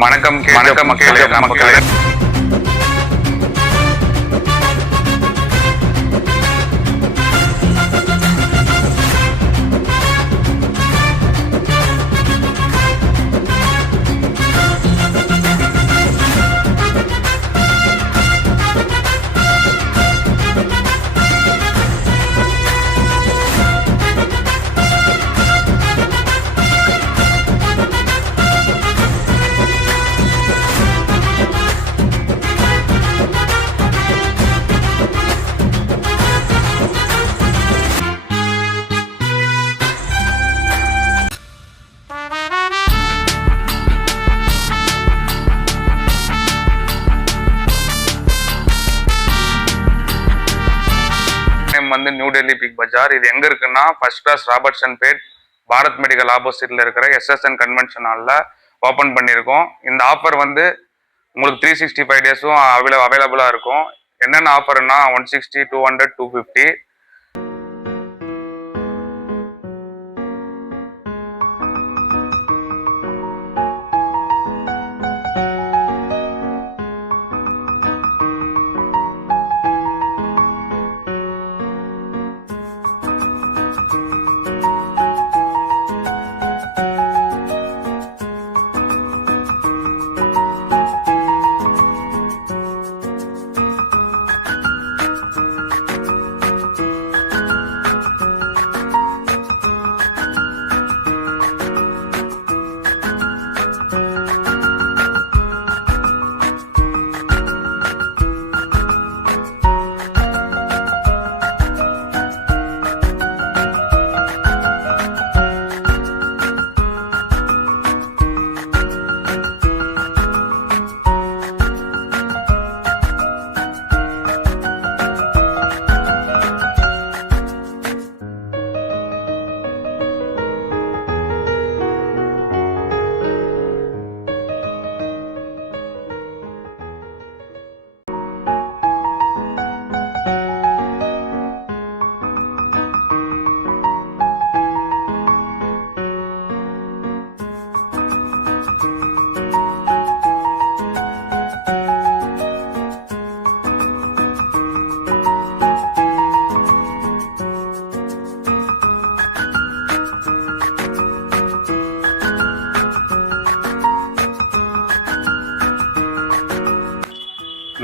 வணக்கம் மக்களே. வந்து நியூ டெல்லி பிக் பஜார். இது எங்க இருக்குன்னா first class Robertsonpet Bharat medical ஆப்போசிட்ல இருக்கிற SSN கன்வென்ஷன் ஹாலில் ஓப்பன் பண்ணியிருக்கோம். இந்த ஆஃபர் வந்து உங்களுக்கு 365 டேஸும் அவைலபிளாக இருக்கும். என்னென்ன ஆஃபர்னா 160, 200, 250.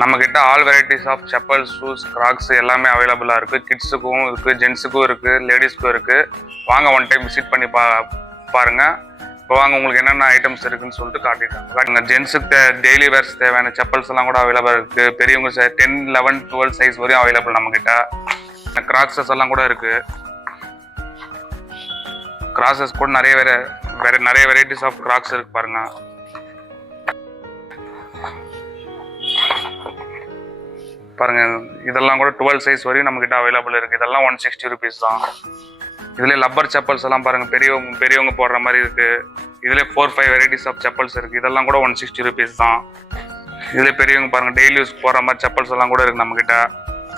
நம்ம கிட்ட all varieties of chappal, shoes, crocs எல்லாமே அவைலபிளாக இருக்குது. கிட்ஸுக்கும் இருக்குது, ஜென்ஸுக்கும் இருக்குது, லேடிஸ்க்கும் இருக்குது. வாங்க ஒன் டைம் விசிட் பண்ணி பாருங்கள். இப்போ வாங்க உங்களுக்கு என்னென்ன ஐட்டம்ஸ் இருக்குதுன்னு சொல்லிட்டு காட்டிட்டாங்க. ஜென்ஸுக்கு டெய்லி வேர்ஸ் தேவையான செப்பல்ஸ் எல்லாம் கூட அவைலபிளாக இருக்குது. பெரியவங்க 10, 11, 12 சைஸ் வரையும் அவைலபிள் நம்மக்கிட்ட. கிராக்ஸஸ் எல்லாம் கூட இருக்குது. கிராக்ஸஸ் கூட நிறைய வெரைட்டிஸ் ஆஃப் கிராக்ஸ் இருக்குது பாருங்கள். பாருங்க, இதெல்லாம் கூட 12 சைஸ் வரையும் நம்ம கிட்ட அவைலபிள் இருக்கு. இதெல்லாம் 160 rupees தான். இதுல லப்பர் செப்பல்ஸ் எல்லாம் பாருங்க, பெரியவங்க போடுற மாதிரி இருக்கு. இதுல 4-5 வெரைட்டிஸ் ஆஃப் செப்பல்ஸ் இருக்கு. இதெல்லாம் கூட 160 rupees தான். இதுல பெரியவங்க பாருங்க டெய்லி யூஸ் போடுற மாதிரி செப்பல்ஸ் எல்லாம் கூட இருக்கு நம்ம கிட்ட.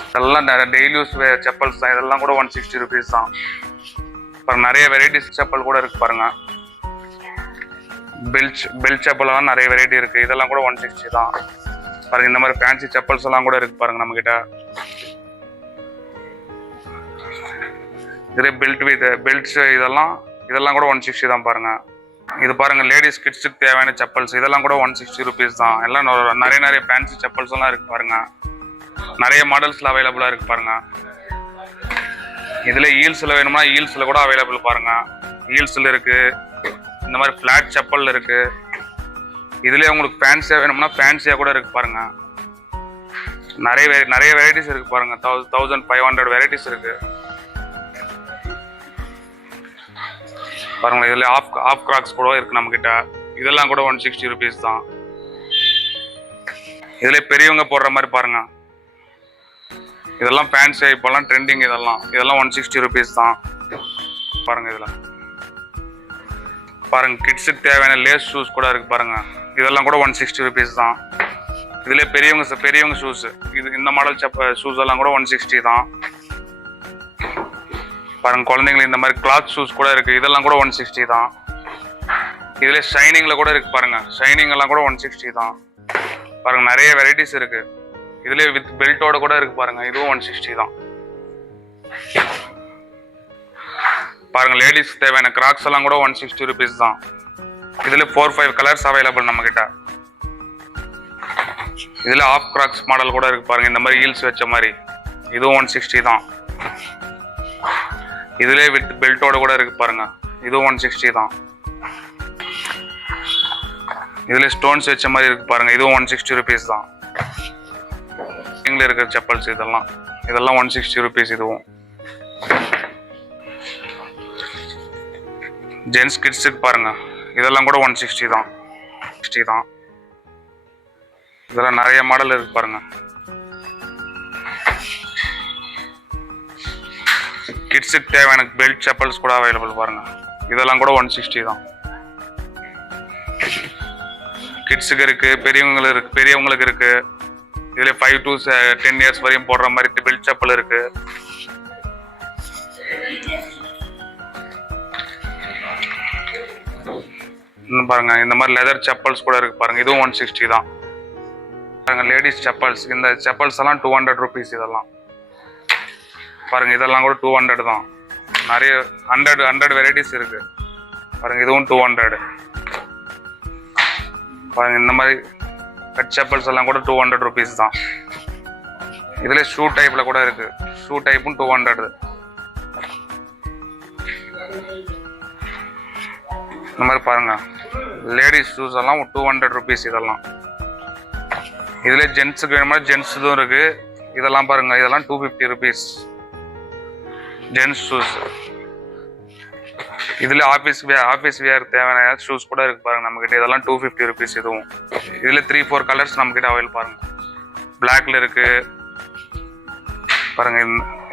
இதெல்லாம் டெய்லி யூஸ் செப்பல்ஸ் தான். இதெல்லாம் கூட 160 rupees தான். பாருங்க, நிறைய வெரைட்டிஸ் செப்பல் கூட இருக்கு பாருங்க. பெல்ட் செப்பல் எல்லாம் நிறைய வெரைட்டி இருக்கு. இதெல்லாம் கூட 160 தான். பாருங்க, இந்த மாதிரி ஃபேன்சி செப்பல்ஸ் எல்லாம் கூட இருக்கு பாருங்க நம்ம கிட்ட. இதுல பெல்ட்ஸ் இதெல்லாம் கூட 160 தான் பாருங்க. இது பாருங்க, லேடிஸ் கிட்ஸுக்கு தேவையான செப்பல்ஸ். இதெல்லாம் கூட 160 rupees தான். எல்லாம் நிறைய ஃபேன்சி செப்பல்ஸ் எல்லாம் இருக்கு பாருங்க. நிறைய மாடல்ஸ்ல அவைலபிளா இருக்கு பாருங்க. இதுல ஹீல்ஸ்ல வேணும்னா ஹீல்ஸ்ல கூட அவைலபிள் பாருங்க. ஹீல்ஸ்ல இருக்கு. இந்த மாதிரி ஃபிளாட் செப்பல் இருக்கு. இதுலயே உங்களுக்கு ஃபேன்சியா வேணும்னா ஃபேன்சியா கூட இருக்கு பாருங்க. நிறைய வெரைட்டிஸ் இருக்கு பாருங்க. 1500 வெரைட்டிஸ் இருக்கு பாருங்க. இதுல ஆஃப் கிராக்ஸ் கூட இருக்கு நம்ம கிட்ட. இதெல்லாம் கூட 160 rupees தான். இதுல பெரியவங்க போடுற மாதிரி பாருங்க. இதெல்லாம் ஃபேன்சி, இப்பெல்லாம் ட்ரெண்டிங். இதெல்லாம் 160 rupees தான் பாருங்க. இதுல பாருங்க, கிட்ஸுக்கு தேவையான லேஸ் ஷூஸ் கூட இருக்கு பாருங்க. இதெல்லாம் கூட 160 rupees தான். இதுல பெரியவங்க ஷூஸ், இந்த மாடல் ஷூஸ் எல்லாம் கூட 160 தான் பாருங்க. குழந்தைங்களுக்கு இந்த மாதிரி கிளாத் ஷூஸ் கூட இருக்கு. இதெல்லாம் கூட 160 தான் இதுல ஷைனிங்ல கூட இருக்கு பாருங்க. ஷைனிங் எல்லாம் கூட 160 தான் பாருங்க. நிறைய வெரைட்டிஸ் இருக்கு. இதுல வித் பெல்ட்டோட கூட இருக்கு பாருங்க. இதுவும் 160 தான் பாருங்க. லேடிஸ் தேவையான கிராக்ஸ் எல்லாம் கூட 160 ருபீஸ் தான். இதுல 4-5 கலர்ஸ் அவைலபிள் நம்ம கிட்ட. இதுல ஆஃப் கிராக்ஸ் மாடல் கூட இருக்கு பாருங்க. இந்த மாதிரி ஹீல்ஸ் வச்ச மாதிரி இதுவும் 160 தான். இதுல வித் பெல்ட்டோட கூட இருக்கு பாருங்க. இதுவும் 160 தான். இதுல ஸ்டோன்ஸ் வச்ச மாதிரி இருக்கு பாருங்க. இதுவும் 160 ருபீஸ் தான். இங்க இருக்கிற செப்பல்ஸ் இதெல்லாம் 160 ருபீஸ். இதுவும் ஜென்ஸ் கிட்ஸுக்கு பாருங்க. இதெல்லாம் கூட 160 தான். 60 தான். இதெல்லாம் நிறைய மாடல் இருக்கு பாருங்க. கிட்ஸுக்கு தேவையான பெல்ட் செப்பல்ஸ் கூட அவைலபிள் பாருங்க. இதெல்லாம் கூட 160 தான். கிட்ஸுக்கு இருக்கு, பெரியவங்களுக்கு இருக்கு. இதுல 5 to 10 இயர்ஸ் வரையும் போடுற மாதிரி பெல்ட் செப்பல் இருக்கு. பாருங்க இந்த மாதிரி லெதர் செப்பல்ஸ் கூட இருக்கு பாருங்க. இதுவும் 160 தான் பாருங்க. லேடிஸ் செப்பல்ஸ், இந்த செப்பல்ஸ் எல்லாம் 200 ருபீஸ். இதெல்லாம் பாருங்க. இதெல்லாம் கூட 200 தான். நிறைய 100 வெரைட்டிஸ் இருக்கு பாருங்க. இதுவும் 200 பாருங்க. இந்த மாதிரி கட் செப்பல்ஸ் எல்லாம் கூட 200 ருபீஸ் தான். இதுல ஷூ டைப்ல கூட இருக்கு. ஷூ டைப்பும் 200. இந்த மாதிரி பாருங்க. லேடிஸ் ஷூஸ் எல்லாம் 200 ருபீஸ். இதெல்லாம் இதுல ஜென்ஸுக்கு வேணுமா ஜென்ஸ் இதுவும் இருக்கு. இதெல்லாம் பாருங்க. இதெல்லாம் 250 ருபீஸ் ஜென்ஸ் ஷூஸ். இதுல ஆஃபீஸ் வியர் தேவையான ஷூஸ் கூட இருக்கு பாருங்க நம்ம கிட்ட. இதெல்லாம் 250 ருபீஸ். இதுவும் இதுல 3-4 கலர்ஸ் நம்ம கிட்ட அவைலபிள் பாருங்க. பிளாக்ல இருக்கு பாருங்க.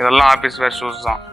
இதெல்லாம் ஆஃபீஸ் வேர் ஷூஸ் தான்.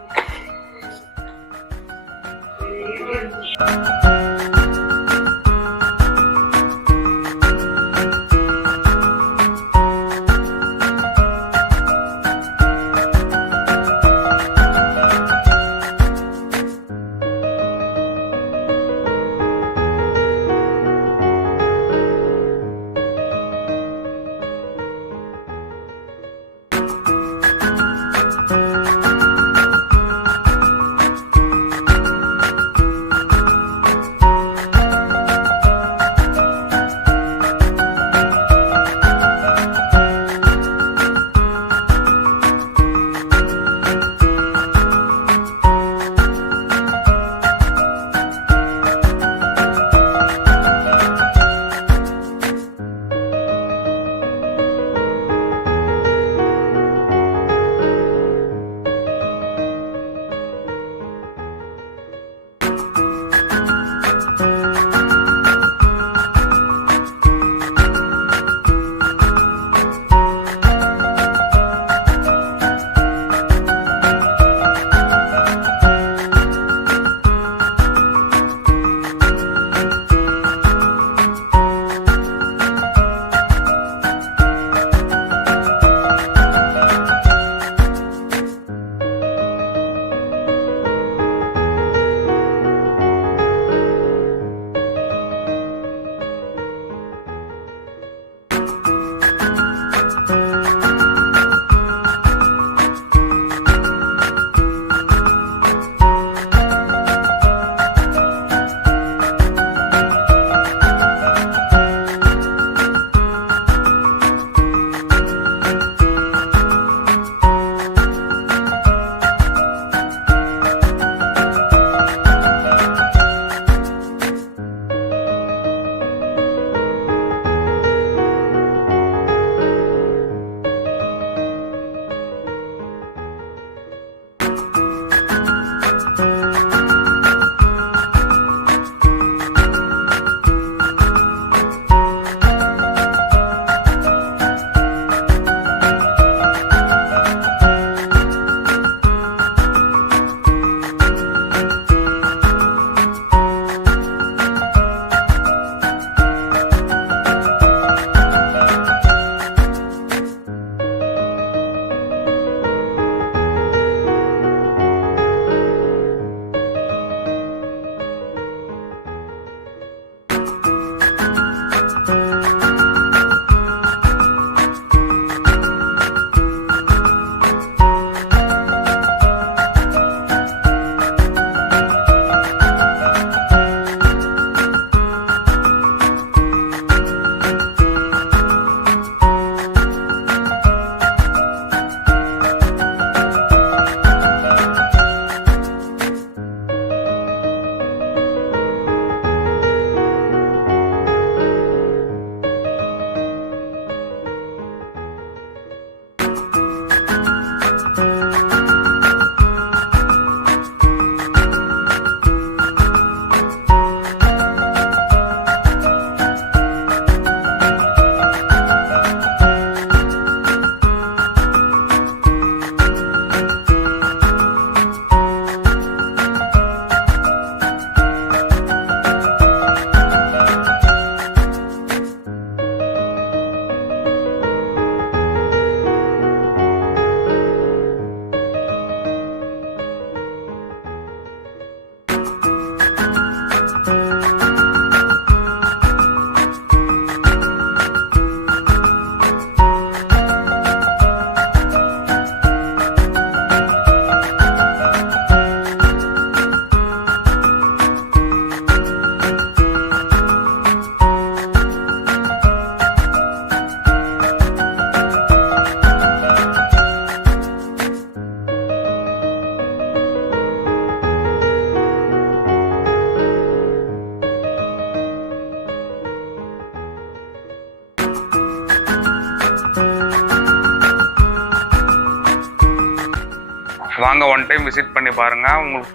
வாங்க ஒன் டைம் விசிட் பண்ணி பாருங்கள். உங்களுக்கு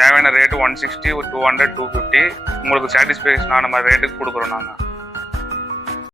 தேவையான ரேட்டு 160, 200, 250 உங்களுக்கு சாட்டிஸ்ஃபேக்ஷன் ஆன மாதிரி ரேட்டுக்கு கொடுக்குறோம் நாங்கள்.